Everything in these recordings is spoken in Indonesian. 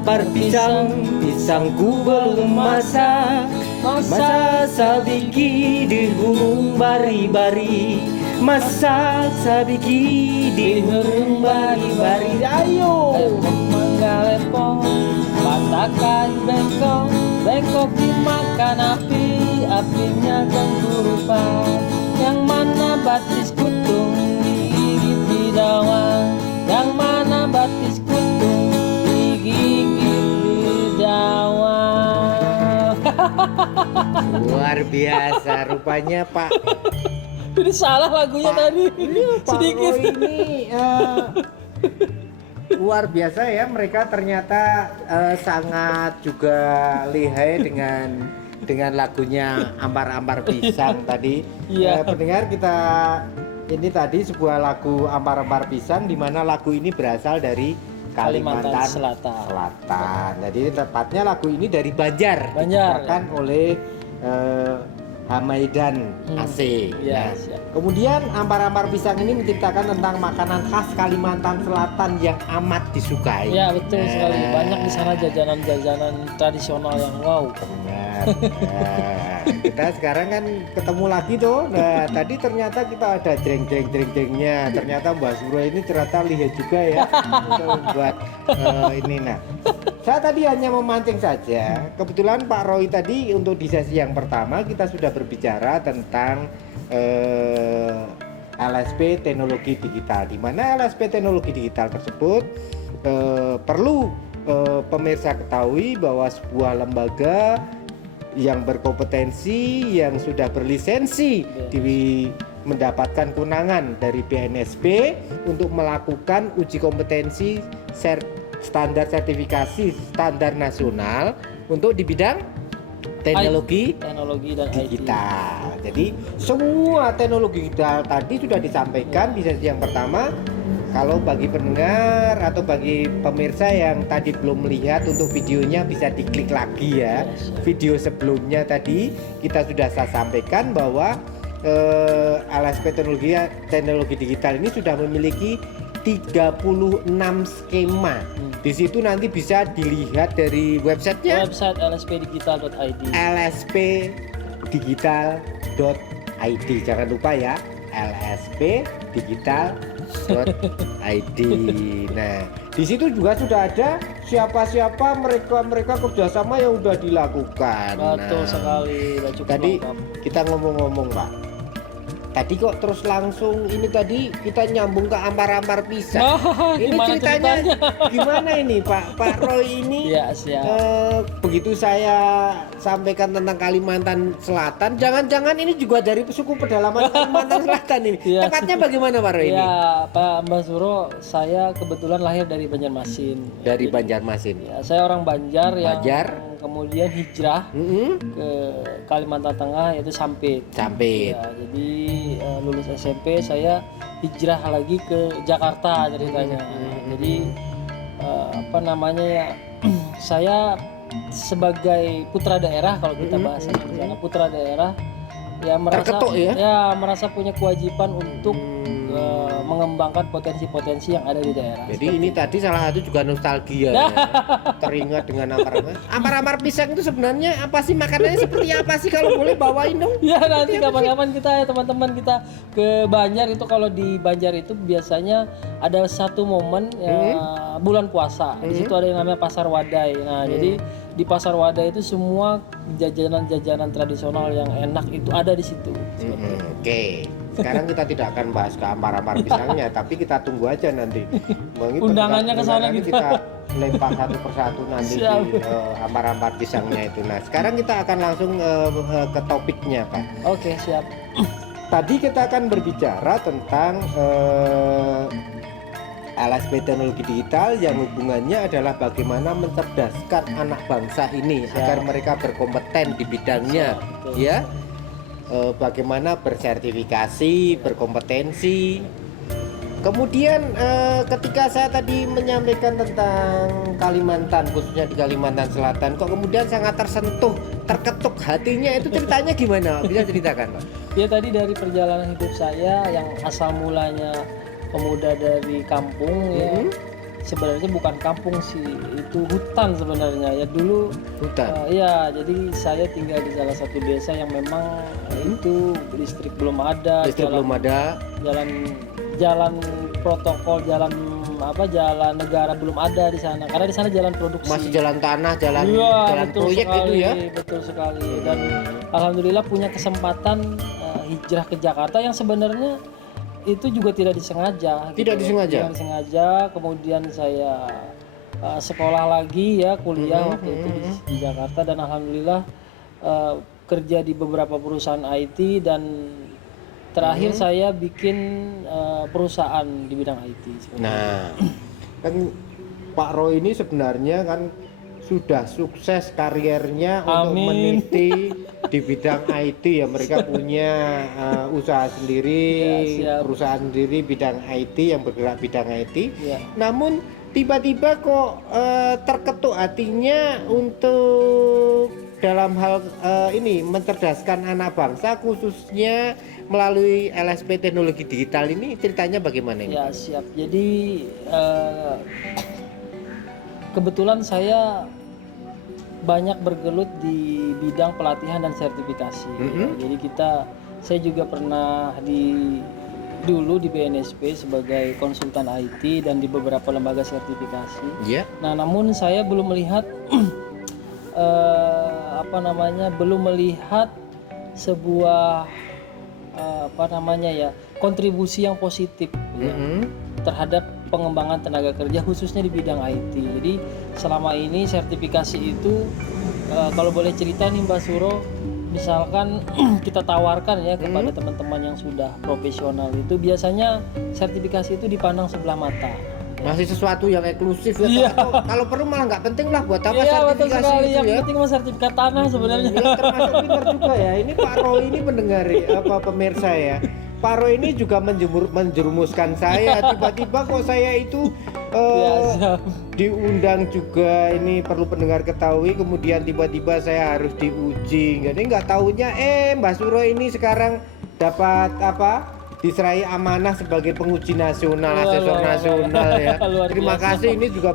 ampar pisang, pisangku belum masak. Masak sabiki di gunung bari-bari, masak sabiki di gunung bari-bari. Ayo Menggalepong, patakan bengkok, bengkok dimakan api, apinya genggurupan. Yang mana batis kutung digigit bidawang, yang mana batis kutung digigit bidawang. luar biasa rupanya Pak. Ini salah lagunya tadi. Pak Sedikit. Roy ini luar biasa ya, mereka ternyata sangat juga lihai dengan lagunya Ampar-ampar Pisang tadi. Iya. Pendengar, kita ini tadi sebuah lagu Ampar-ampar Pisang, di mana lagu ini berasal dari Kalimantan Selatan. Jadi tepatnya lagu ini dari Banjar. Diciptakan oleh Hamaidan AC. Iya, Nah, siap. kemudian Ampar-ampar Pisang ini menciptakan tentang makanan khas Kalimantan Selatan yang amat disukai. Ya betul sekali, banyak di sana jajanan-jajanan tradisional yang wow. Benar. Nah, kita sekarang kan ketemu lagi tuh. Nah, tadi ternyata kita ada jreng-jreng-jreng-jrengnya. Ternyata Mbak Suro ini ternyata lihat juga ya untuk buat ini. Nah, saya tadi hanya memancing saja. Kebetulan Pak Roy tadi untuk di sesi yang pertama kita sudah berbicara tentang LSP teknologi digital, di mana LSP teknologi digital tersebut perlu pemirsa ketahui bahwa sebuah lembaga yang berkompetensi, yang sudah berlisensi mendapatkan kewenangan dari BNSP untuk melakukan uji kompetensi standar sertifikasi standar nasional untuk di bidang teknologi dan digital. Jadi semua teknologi digital tadi sudah disampaikan di sesi yang pertama. Kalau bagi pendengar atau bagi pemirsa yang tadi belum melihat, untuk videonya bisa diklik lagi ya. Video sebelumnya tadi kita sudah saya sampaikan bahwa LSP teknologi digital ini sudah memiliki 36 skema. Di situ nanti bisa dilihat dari websitenya, website lspdigital.id. lspdigital.id. Jangan lupa ya, lspdigital.id. Nah, di situ juga sudah ada siapa-siapa mereka kerjasama yang sudah dilakukan. Betul sekali. Tadi kita ngomong-ngomong Pak, tadi kok terus langsung ini tadi kita nyambung ke Ampar-ampar Pisang. Ini ceritanya gimana ini Pak Roy ini? Ya, siap. Begitu saya sampaikan tentang Kalimantan Selatan, jangan-jangan ini juga dari suku pedalaman Kalimantan Selatan ini. Ya. Tepatnya bagaimana Pak Roy ini? Ya, Pak Mbak Suro, saya kebetulan lahir dari Banjarmasin. Dari Banjarmasin. Ya, saya orang Banjar yang Banjar. kemudian hijrah ke Kalimantan Tengah, yaitu Sampit. Sampit. Ya, jadi lulus SMP saya hijrah lagi ke Jakarta ceritanya. Jadi apa namanya ya, saya sebagai putra daerah, kalau kita bahasanya di sana putra daerah, ya merasa Terketuk ya? merasa punya kewajiban untuk mengembangkan potensi-potensi yang ada di daerah. Jadi ini tadi salah satu juga nostalgia ya. Teringat dengan Ampar-ampar Pisang itu sebenarnya apa sih, makanannya seperti apa sih, kalau boleh bawain dong? Ya nanti kapan-kapan kita ya teman-teman kita ke Banjar itu, kalau di Banjar itu biasanya ada satu momen ya, bulan puasa. Di situ ada yang namanya Pasar Wadai. Nah, jadi di Pasar Wadai itu semua jajanan-jajanan tradisional yang enak itu ada di situ. Oke. Sekarang kita tidak akan bahas ke Ampar-ampar Pisangnya, tapi kita tunggu aja nanti. Undangannya ke sana gitu. Kita lempar satu persatu nanti di Ampar-ampar Pisangnya itu. Nah, sekarang kita akan langsung ke topiknya, Pak. Oke, siap. Tadi kita akan berbicara tentang LSP teknologi digital yang hubungannya adalah bagaimana mencerdaskan anak bangsa ini agar mereka berkompeten di bidangnya, ya. Bagaimana bersertifikasi, berkompetensi. Kemudian ketika saya tadi menyampaikan tentang Kalimantan, khususnya di Kalimantan Selatan, kok kemudian sangat tersentuh, terketuk hatinya, itu ceritanya gimana? Bisa ceritakan, Pak? Ya, tadi dari perjalanan hidup saya yang asal mulanya pemuda dari kampung ya, sebenarnya bukan kampung sih, itu hutan sebenarnya ya dulu. Hutan. Iya, jadi saya tinggal di salah satu desa yang memang itu listrik belum ada, Listrik belum ada. jalan protokol, jalan negara belum ada di sana, karena di sana jalan produksi. Masih jalan tanah, jalan Iya, jalan betul proyek sekali, itu ya. betul sekali. Dan alhamdulillah punya kesempatan hijrah ke Jakarta yang sebenarnya itu juga tidak disengaja. Tidak disengaja? Tidak disengaja. Kemudian saya sekolah lagi ya, kuliah waktu itu di Jakarta, dan alhamdulillah kerja di beberapa perusahaan IT, dan terakhir saya bikin perusahaan di bidang IT sebenarnya. Nah, kan Pak Roy ini sebenarnya kan sudah sukses karirnya untuk Amin. meniti di bidang IT ya. Mereka punya usaha sendiri, Ya, siap. perusahaan sendiri bidang IT yang bergerak bidang IT. Ya. Namun tiba-tiba kok terketuk hatinya untuk dalam hal ini mencerdaskan anak bangsa, khususnya melalui LSP Teknologi Digital ini. Ceritanya bagaimana ini? Ya, siap. Jadi kebetulan saya banyak bergelut di bidang pelatihan dan sertifikasi. Jadi saya juga pernah dulu di BNSP sebagai konsultan IT dan di beberapa lembaga sertifikasi. Iya. Nah, namun saya belum melihat belum melihat sebuah kontribusi yang positif ya, terhadap pengembangan tenaga kerja khususnya di bidang IT. Jadi selama ini sertifikasi itu kalau boleh cerita nih Mbak Suro, misalkan kita tawarkan ya kepada teman-teman yang sudah profesional, itu biasanya sertifikasi itu dipandang sebelah mata. Masih sesuatu yang eksklusif ya. Iya. Kalau perlu malah nggak penting lah buat apa Iya, betul sertifikasi sekali. itu Yang ya. penting mah sertifikat tanah sebenarnya. Ya, termasuk pintar juga ya. Ini Pak Roy ini mendengar pemirsa ya. Pak Roy ini juga menjerumuskan saya. Tiba-tiba kok saya itu Biasa. diundang juga, ini perlu pendengar ketahui. Kemudian tiba-tiba saya harus diuji. Jadi nggak taunya Mbak Suro ini sekarang dapat diserai amanah sebagai penguji nasional, asesor nasional ya. Terima kasih, ini juga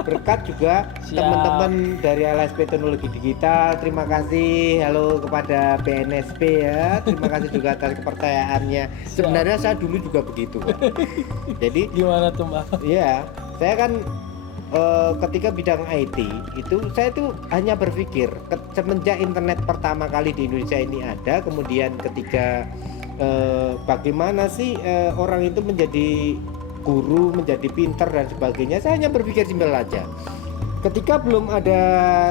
berkat juga teman-teman dari LSP Teknologi Digital. Terima kasih, halo kepada BNSP ya. Terima kasih juga atas kepercayaannya. Sebenarnya saya dulu juga begitu, Pak. Jadi Gimana tuh Mbak? ya, saya kan ketika bidang IT itu saya tuh hanya berpikir semenjak internet pertama kali di Indonesia ini ada, kemudian ketika bagaimana sih orang itu menjadi guru, menjadi pinter dan sebagainya. Saya hanya berpikir simpel aja. Ketika belum ada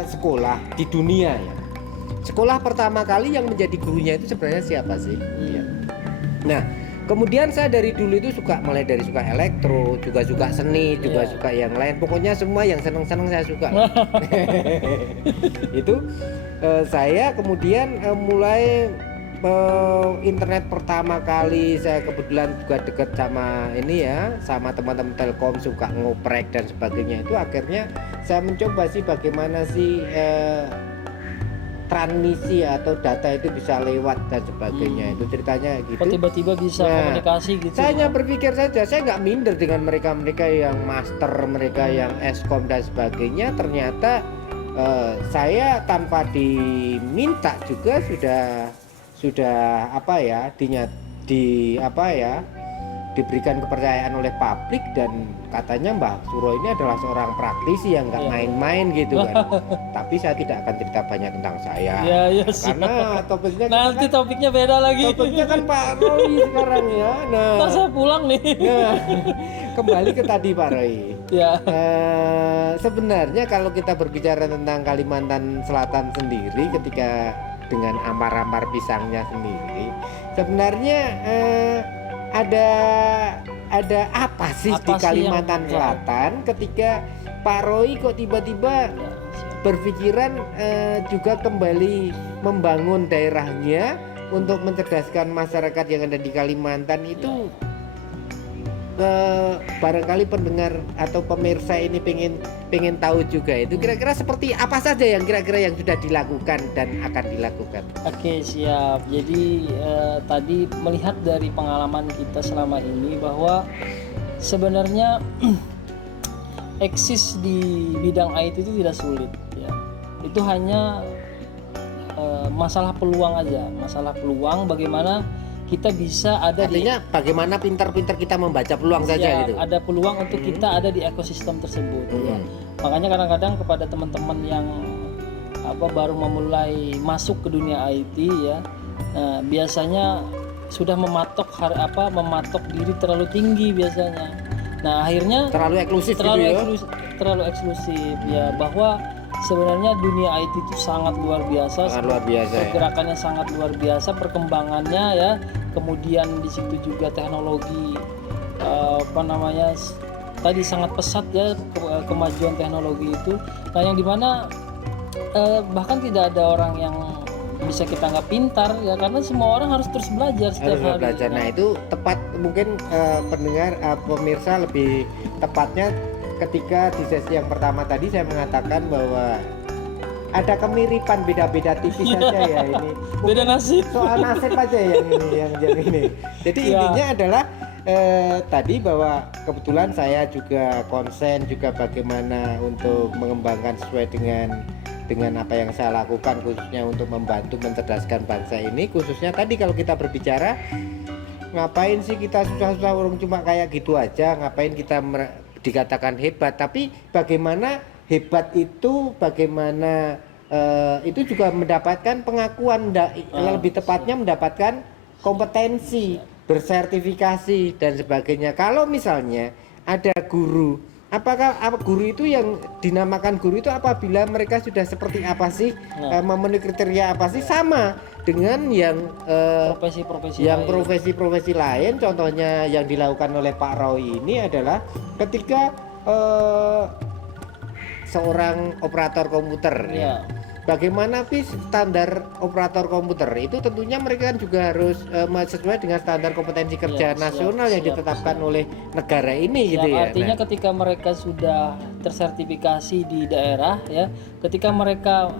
sekolah di dunia ya, sekolah pertama kali yang menjadi gurunya itu sebenarnya siapa sih? Ya. Nah, kemudian saya dari dulu itu mulai dari suka elektro, juga suka seni, juga suka yang lain. Pokoknya semua yang seneng-seneng saya suka. Itu saya kemudian mulai internet pertama kali saya kebetulan juga deket sama ini ya, sama teman-teman Telkom, suka ngoprek dan sebagainya. Itu akhirnya saya mencoba sih bagaimana sih transmisi atau data itu bisa lewat dan sebagainya. Itu ceritanya gitu. Tiba-tiba bisa komunikasi gitu. Saya hanya berpikir saja, saya nggak minder dengan mereka yang master, mereka yang eskom dan sebagainya. Ternyata saya tanpa diminta juga sudah diberikan kepercayaan oleh publik, dan katanya Mbak Suro ini adalah seorang praktisi yang nggak main-main gitu kan. Tapi saya tidak akan cerita banyak tentang saya. Ya, Karena topiknya nanti topiknya beda lagi. Topiknya kan Pak Roy sekarang ya. Nah, Ntar saya pulang nih. Nah, kembali ke tadi Pak Roy. Ya. Sebenarnya kalau kita berbicara tentang Kalimantan Selatan sendiri, ketika dengan ampar-ampar pisangnya sendiri, sebenarnya ada apa sih di Kalimantan Selatan ketika Pak Roy kok tiba-tiba berpikiran juga kembali membangun daerahnya untuk mencerdaskan masyarakat yang ada di Kalimantan itu. Barangkali pendengar atau pemirsa ini pengen tahu juga, itu kira-kira seperti apa saja yang kira-kira yang sudah dilakukan dan akan dilakukan. Oke, siap. Jadi tadi melihat dari pengalaman kita selama ini bahwa sebenarnya eksis di bidang IT itu tidak sulit ya. Itu hanya masalah peluang aja, masalah peluang bagaimana kita bisa ada Artinya bagaimana pintar-pintar kita membaca peluang saja gitu. ada peluang untuk kita ada di ekosistem tersebut ya. Makanya kadang-kadang kepada teman-teman yang baru memulai masuk ke dunia IT ya, nah, biasanya sudah mematok diri terlalu tinggi biasanya. Nah, akhirnya Terlalu eksklusif terlalu eksklusif ya, bahwa sebenarnya dunia IT itu sangat luar biasa, luar biasa ya. pergerakannya sangat luar biasa, perkembangannya ya. Kemudian di situ juga teknologi tadi sangat pesat ya kemajuan teknologi itu. Nah, yang dimana bahkan tidak ada orang yang bisa kita nggak pintar ya, karena semua orang harus terus belajar setiap hari. Belajar. Nah, itu tepat mungkin pendengar pemirsa lebih tepatnya ketika di sesi yang pertama tadi saya mengatakan bahwa ada kemiripan beda-beda tipis saja ya ini. Beda nasib. Soal nasib aja yang ini. Jadi intinya adalah tadi bahwa kebetulan saya juga konsen juga bagaimana untuk mengembangkan sesuai dengan apa yang saya lakukan, khususnya untuk membantu mencerdaskan bangsa ini. Khususnya tadi kalau kita berbicara, ngapain sih kita susah-susah orang cuma kayak gitu aja, ngapain kita dikatakan hebat, tapi bagaimana hebat itu, bagaimana itu juga mendapatkan pengakuan, lebih tepatnya mendapatkan kompetensi, bersertifikasi dan sebagainya. Kalau misalnya ada guru, apakah guru itu yang dinamakan guru itu apabila mereka sudah seperti apa sih, memenuhi kriteria apa sih, sama dengan yang profesi-profesi lain. Contohnya yang dilakukan oleh Pak Roy ini adalah ketika seorang operator komputer ya. Bagaimana sih standar operator komputer itu? Tentunya mereka kan juga harus sesuai dengan standar kompetensi kerja nasional yang ditetapkan oleh negara ini gitu ya. Artinya ketika mereka sudah tersertifikasi di daerah ya, ketika mereka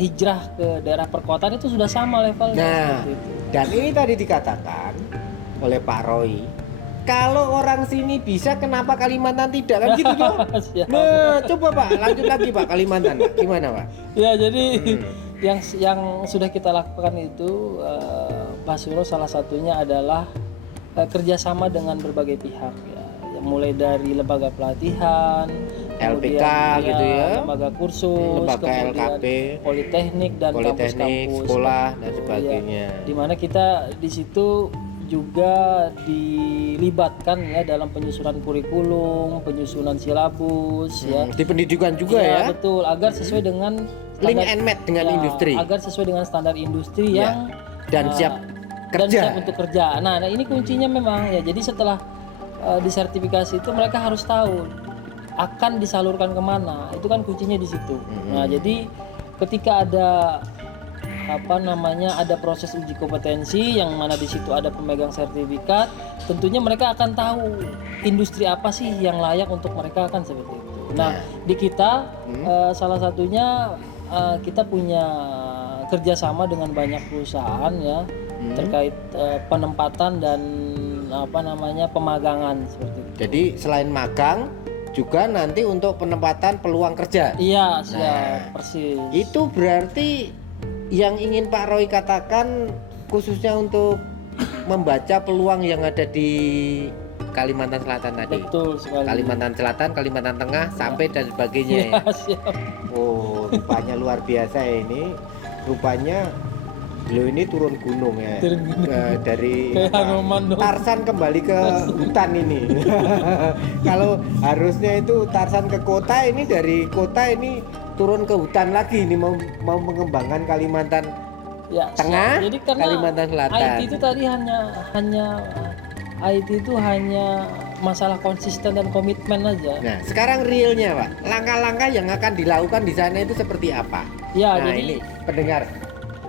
hijrah ke daerah perkotaan itu sudah sama levelnya. Nah, dan ini tadi dikatakan oleh Pak Roy, kalau orang sini bisa, kenapa Kalimantan tidak, kan gitu dong. Nah, coba Pak, lanjut lagi Pak, Kalimantan Pak. Gimana Pak? Ya, jadi yang sudah kita lakukan itu Pak Suro, salah satunya adalah kerjasama dengan berbagai pihak ya. Mulai dari lembaga pelatihan, LPK gitu ya, lembaga kursus, lembaga LKP, politeknik dan kampus-kampus, sekolah dan sebagainya. Ya, dimana kita di situ juga dilibatkan ya dalam penyusunan kurikulum, penyusunan silabus ya. Di pendidikan juga ya. Betul, agar sesuai dengan link and match dengan industri. Agar sesuai dengan standar industri yang dan siap kerja. Dan siap untuk kerja. Nah, ini kuncinya memang ya. Jadi setelah disertifikasi itu mereka harus tahu akan disalurkan kemana. Itu kan kuncinya di situ. Nah, jadi ketika ada ada proses uji kompetensi yang mana di situ ada pemegang sertifikat, tentunya mereka akan tahu industri apa sih yang layak untuk mereka, kan seperti itu. Nah, di kita salah satunya kita punya kerjasama dengan banyak perusahaan ya terkait penempatan dan pemagangan seperti itu. Jadi selain magang juga nanti untuk penempatan peluang kerja. Iya, siap, persis. Itu berarti yang ingin Pak Roy katakan khususnya untuk membaca peluang yang ada di Kalimantan Selatan tadi. Betul sekali. Kalimantan Selatan, Kalimantan Tengah sampai dan sebagainya ya. Siap. Oh, rupanya luar biasa ya ini. Rupanya beliau ini turun gunung ya. Dari Tarsan kembali ke hutan ini. Kalau harusnya itu Tarsan ke kota, ini dari kota ini turun ke hutan lagi, ini mau mengembangkan Kalimantan Tengah, jadi karena Kalimantan Selatan. IT itu tadi IT itu hanya masalah konsisten dan komitmen aja. Nah, sekarang realnya Pak, langkah-langkah yang akan dilakukan di sana itu seperti apa? Ya, nah, jadi ini pendengar,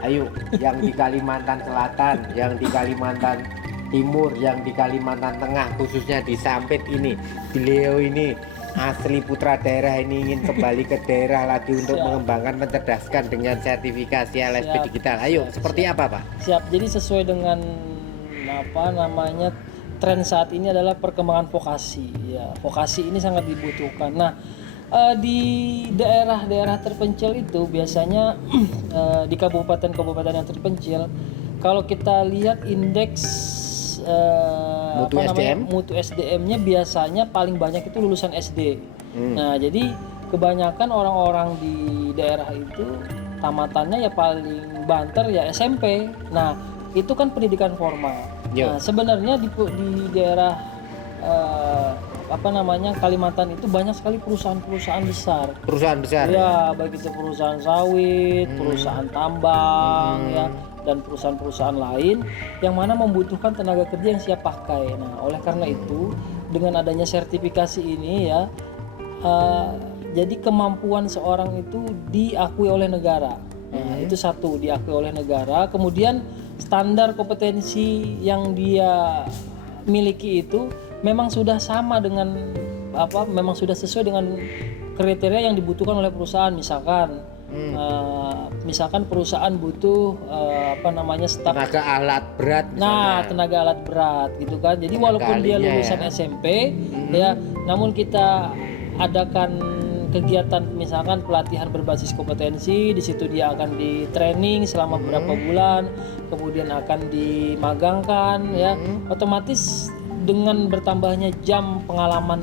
ayo yang di Kalimantan Selatan, yang di Kalimantan Timur, yang di Kalimantan Tengah, khususnya di Sampit ini, beliau ini asli putra daerah ini ingin kembali ke daerah lagi untuk mengembangkan, mencerdaskan dengan sertifikasi LSP digital. Ayo, seperti apa Pak? Siap. Jadi sesuai dengan tren saat ini adalah perkembangan vokasi. Ya, vokasi ini sangat dibutuhkan. Nah, di daerah-daerah terpencil itu biasanya di kabupaten-kabupaten yang terpencil, kalau kita lihat indeks mutu SDM-nya biasanya paling banyak itu lulusan SD. Nah, jadi kebanyakan orang-orang di daerah itu tamatannya ya paling banter ya SMP. Nah, itu kan pendidikan formal. Nah, sebenarnya di daerah Kalimantan itu banyak sekali perusahaan-perusahaan besar. Perusahaan besar. Ya, baik itu perusahaan sawit, perusahaan tambang, ya, dan perusahaan-perusahaan lain yang mana membutuhkan tenaga kerja yang siap pakai. Nah, oleh karena itu, dengan adanya sertifikasi ini ya, jadi kemampuan seorang itu diakui oleh negara. Nah, itu satu, diakui oleh negara. Kemudian standar kompetensi yang dia miliki itu memang sudah sama dengan memang sudah sesuai dengan kriteria yang dibutuhkan oleh perusahaan. Misalkan perusahaan butuh staf tenaga alat berat misalnya. Nah, tenaga alat berat gitu kan. Jadi walaupun dia lulusan SMP ya, namun kita adakan kegiatan misalkan pelatihan berbasis kompetensi, di situ dia akan di training selama beberapa bulan, kemudian akan dimagangkan ya. Otomatis dengan bertambahnya jam pengalaman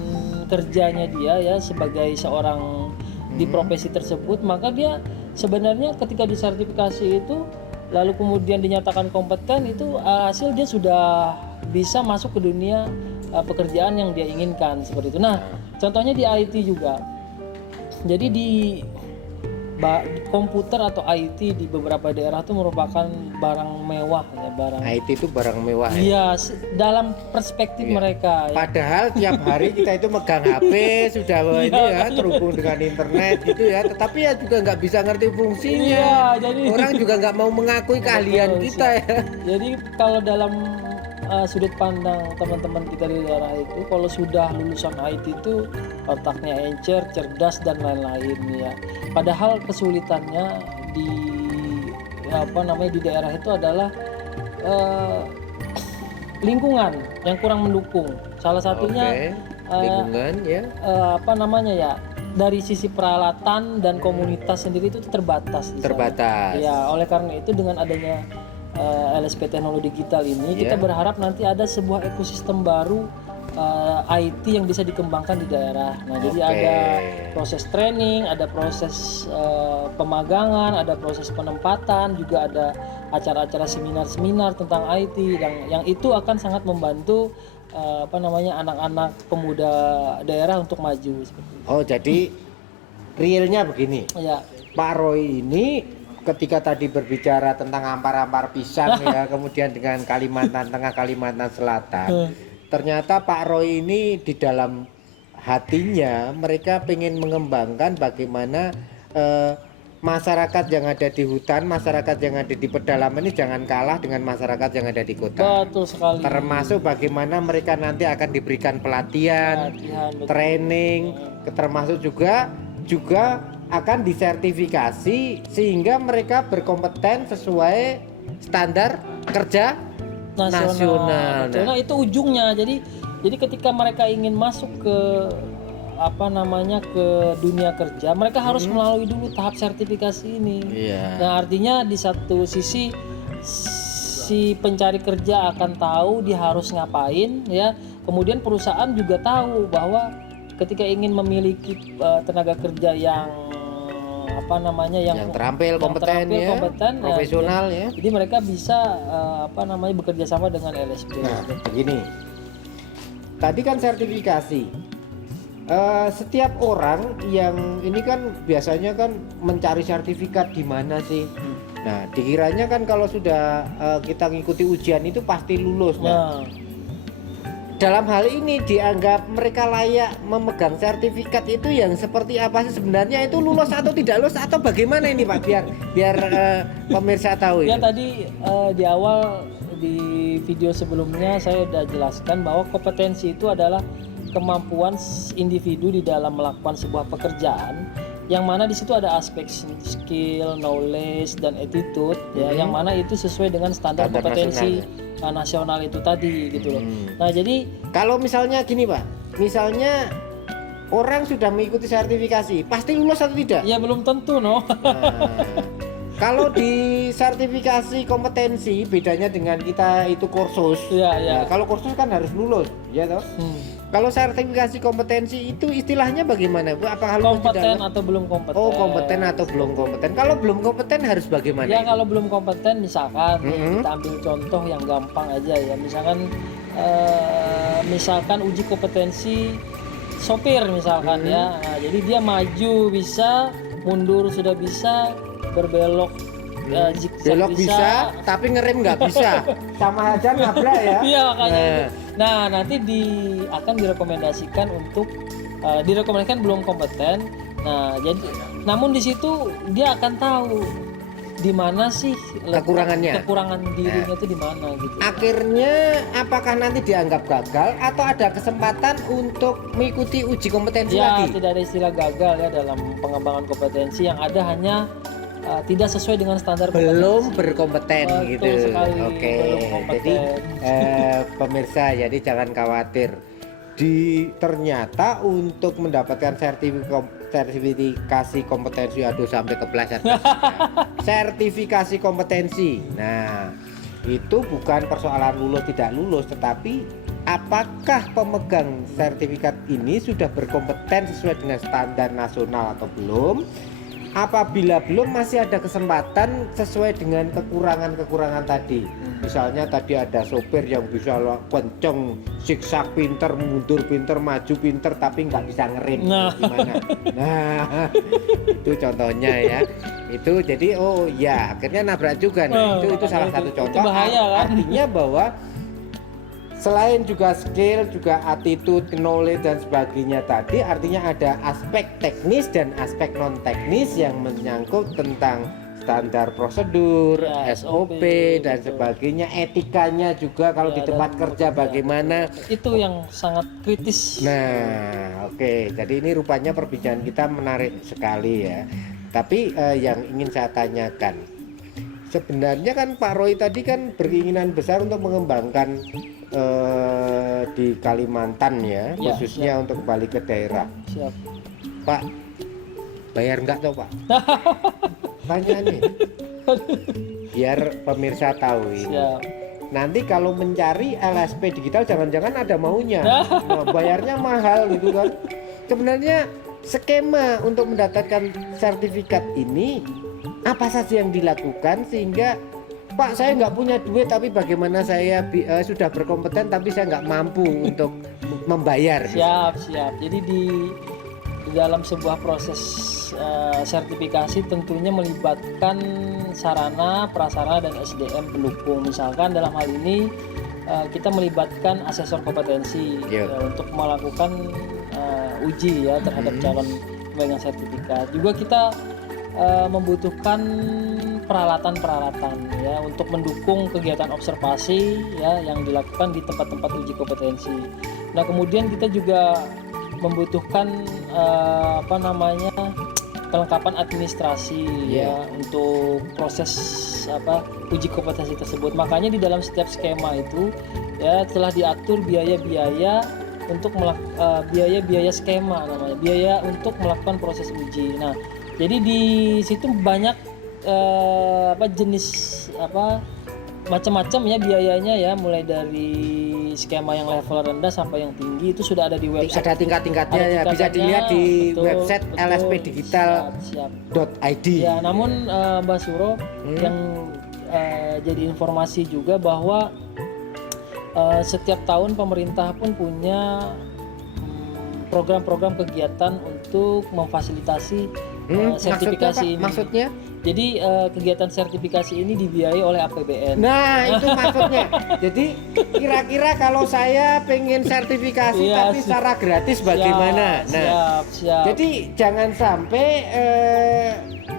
kerjanya dia ya sebagai seorang di profesi tersebut, maka dia sebenarnya ketika disertifikasi itu lalu kemudian dinyatakan kompeten, itu hasil dia sudah bisa masuk ke dunia pekerjaan yang dia inginkan seperti itu. Nah, contohnya di IT juga. Jadi di komputer atau IT di beberapa daerah itu merupakan barang mewah ya, barang IT itu barang mewah ya. Iya, dalam perspektif mereka ya. Padahal tiap hari kita itu megang HP sudah ini ya, terhubung dengan internet gitu ya, tetapi ya juga nggak bisa ngerti fungsinya. Iya, jadi orang juga nggak mau mengakui keahlian kita ya. Jadi kalau dalam sudut pandang teman-teman kita di daerah itu, kalau sudah lulusan IT itu otaknya encer, cerdas dan lain-lain ya. Padahal kesulitannya di di daerah itu adalah lingkungan yang kurang mendukung. Salah satunya lingkungan ya. Dari sisi peralatan dan komunitas sendiri itu terbatas. Terbatas. Ya, oleh karena itu dengan adanya LSP Teknologi Digital ini kita berharap nanti ada sebuah ekosistem baru IT yang bisa dikembangkan di daerah. Nah, jadi ada proses training, ada proses pemagangan, ada proses penempatan, juga ada acara-acara seminar-seminar tentang IT yang itu akan sangat membantu anak-anak pemuda daerah untuk maju seperti itu. Oh, jadi realnya begini. Ya. Pak Roy ini ketika tadi berbicara tentang ampar-ampar pisang ya, kemudian dengan Kalimantan Tengah, Kalimantan Selatan, ternyata Pak Roy ini di dalam hatinya mereka pengen mengembangkan bagaimana masyarakat yang ada di hutan, masyarakat yang ada di pedalaman ini jangan kalah dengan masyarakat yang ada di kota. Betul sekali. Termasuk bagaimana mereka nanti akan diberikan pelatihan training, termasuk juga akan disertifikasi sehingga mereka berkompeten sesuai standar kerja nasional. Nah, itu ujungnya. Jadi ketika mereka ingin masuk ke ke dunia kerja, mereka harus melalui dulu tahap sertifikasi ini. Nah, artinya di satu sisi si pencari kerja akan tahu dia harus ngapain ya. Kemudian perusahaan juga tahu bahwa ketika ingin memiliki tenaga kerja yang terampil, kompeten, profesional ya. Jadi mereka bisa bekerja sama dengan LSP. Nah, begini. Tadi kan sertifikasi. Setiap orang yang ini kan biasanya kan mencari sertifikat di mana sih? Nah, dikiranya kan kalau sudah kita ngikuti ujian itu pasti lulus. Nah, dalam hal ini dianggap mereka layak memegang sertifikat itu yang seperti apa sih sebenarnya, itu lulus atau tidak lulus atau bagaimana ini Pak, biar pemirsa tahu ya. ini. Tadi di awal di video sebelumnya saya sudah jelaskan bahwa kompetensi itu adalah kemampuan individu di dalam melakukan sebuah pekerjaan yang mana di situ ada aspek skill, knowledge dan attitude ya, yang mana itu sesuai dengan standar kompetensi nasional itu tadi gitu loh. Nah, jadi kalau misalnya gini Pak, misalnya orang sudah mengikuti sertifikasi, pasti lulus atau tidak? ya belum tentu no. Nah, kalau di sertifikasi kompetensi bedanya dengan kita itu kursus. Iya, iya. Nah, kalau kursus kan harus lulus, ya toh? Kalau sertifikasi kompetensi itu istilahnya bagaimana Bu? Apakah lulus Kompeten tidak? atau belum kompeten? Oh, kompeten atau belum kompeten. Kalau belum kompeten harus bagaimana? Ya kalau belum kompeten misalkan Mm-hmm. kita ambil contoh yang gampang aja ya. Misalkan uji kompetensi sopir misalkan ya. Nah, jadi dia maju bisa, mundur sudah bisa, berbelok zigzag Belok bisa, tapi ngerem nggak bisa. Sama aja nabrak ya. Iya makanya itu. Nah nanti akan direkomendasikan untuk direkomendasikan belum kompeten. Nah jadi namun di situ dia akan tahu di mana sih kekurangan dirinya itu di mana gitu. Akhirnya apakah nanti dianggap gagal atau ada kesempatan untuk mengikuti uji kompetensi Ya lagi? tidak ada istilah gagal ya dalam pengembangan kompetensi, yang ada hanya tidak sesuai dengan standar Belum kompetensi. berkompeten Betul gitu. sekali, Oke. belum kompeten. Jadi pemirsa, jadi jangan khawatir. Ternyata untuk mendapatkan sertifikasi kompetensi, aduh sampai kepleset. Sertifikasi kompetensi. Nah, itu bukan persoalan lulus tidak lulus, tetapi apakah pemegang sertifikat ini sudah berkompeten sesuai dengan standar nasional atau belum? Apabila belum, masih ada kesempatan sesuai dengan kekurangan-kekurangan tadi. Misalnya tadi ada sopir yang bisa kenceng, zigzag pinter, mundur pinter, maju pinter, tapi nggak bisa ngerem. Gimana? Nah, itu contohnya ya. Itu jadi oh ya akhirnya nabrak juga. Nah, itu salah satu contoh. Itu bahaya kan? Artinya bahwa selain juga skill, juga attitude, knowledge dan sebagainya tadi, artinya ada aspek teknis dan aspek non teknis yang menyangkut tentang standar prosedur, ya, SOP dan sebagainya, etikanya juga kalau ya, di tempat kerja bagaimana. Itu yang sangat kritis. Nah, oke. Jadi ini rupanya perbincangan kita menarik sekali ya. Tapi yang ingin saya tanyakan, sebenarnya kan Pak Roy tadi kan berkeinginan besar untuk mengembangkan di Kalimantan ya, khususnya untuk kembali ke daerah. Siap. Pak, bayar nggak tuh Pak? Tanya nih, biar pemirsa tahu ini. Siap. Nanti kalau mencari LSP digital jangan-jangan ada maunya, nah, bayarnya mahal gitu kan. Sebenarnya skema untuk mendapatkan sertifikat ini apa saja yang dilakukan sehingga Pak, saya nggak punya duit, tapi bagaimana saya sudah berkompeten tapi saya nggak mampu untuk membayar. Siap. Jadi di dalam sebuah proses sertifikasi tentunya melibatkan sarana, prasarana dan SDM pendukung. Misalkan dalam hal ini kita melibatkan asesor kompetensi untuk melakukan uji ya terhadap calon pemegang sertifikat. Juga kita membutuhkan peralatan-peralatan ya untuk mendukung kegiatan observasi ya yang dilakukan di tempat-tempat uji kompetensi. Nah, kemudian kita juga membutuhkan kelengkapan administrasi ya untuk proses uji kompetensi tersebut. Makanya di dalam setiap skema itu ya telah diatur biaya-biaya untuk biaya-biaya skema namanya, biaya untuk melakukan proses uji. Nah, jadi di situ banyak jenis macam-macam ya biayanya ya, mulai dari skema yang level rendah sampai yang tinggi itu sudah ada di website. Ada tingkat-tingkatnya ya, bisa dilihat di website lspdigital.id. Ya, namun Mbak Suro yang jadi informasi juga bahwa setiap tahun pemerintah pun punya program-program kegiatan untuk memfasilitasi sertifikasi ini. Maksudnya? Jadi kegiatan sertifikasi ini dibiayai oleh APBN. Nah, itu maksudnya. Jadi kira-kira kalau saya pengen sertifikasi tapi secara gratis bagaimana? Siap. Jadi jangan sampai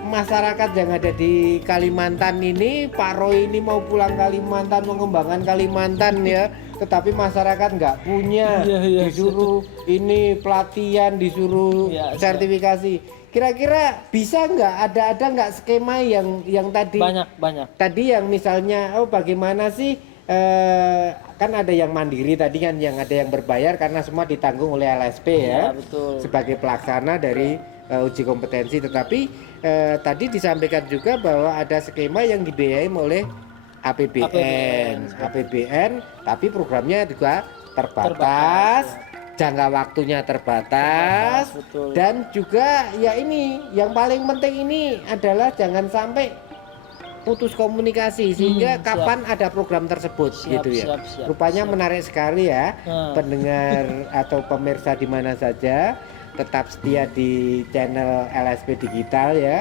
masyarakat yang ada di Kalimantan ini, Pak Roy ini mau pulang Kalimantan, mengembangkan Kalimantan ya, tetapi masyarakat nggak punya, Iya, iya. disuruh ini pelatihan, disuruh Iya, sertifikasi. Kira-kira bisa nggak ada nggak skema yang tadi banyak. tadi yang misalnya bagaimana sih kan ada yang mandiri tadi kan, yang ada yang berbayar karena semua ditanggung oleh LSP Iya, ya betul. sebagai pelaksana dari uji kompetensi, tetapi tadi disampaikan juga bahwa ada skema yang dibiayai oleh APBN, tapi programnya juga terbatas, jangka waktunya terbatas, Betul. dan juga ya ini yang paling penting ini adalah jangan sampai putus komunikasi sehingga siap. kapan ada program tersebut Siap, gitu ya. siap, Rupanya siap. menarik sekali ya, Nah. pendengar atau pemirsa di mana saja tetap setia di channel LSP Digital ya.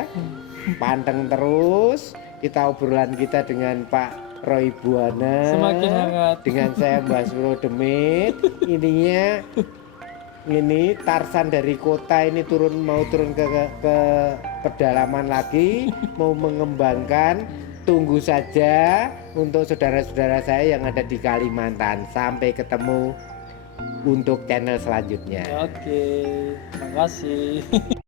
Panteng terus kita obrolan kita dengan Pak Roy Buana, Semakin hangat. dengan saya Mbak Suro Demit. Ininya ini Tarsan dari kota ini mau turun ke pedalaman lagi, mau mengembangkan. Tunggu saja untuk saudara-saudara saya yang ada di Kalimantan. Sampai ketemu untuk channel selanjutnya. Oke, terima kasih.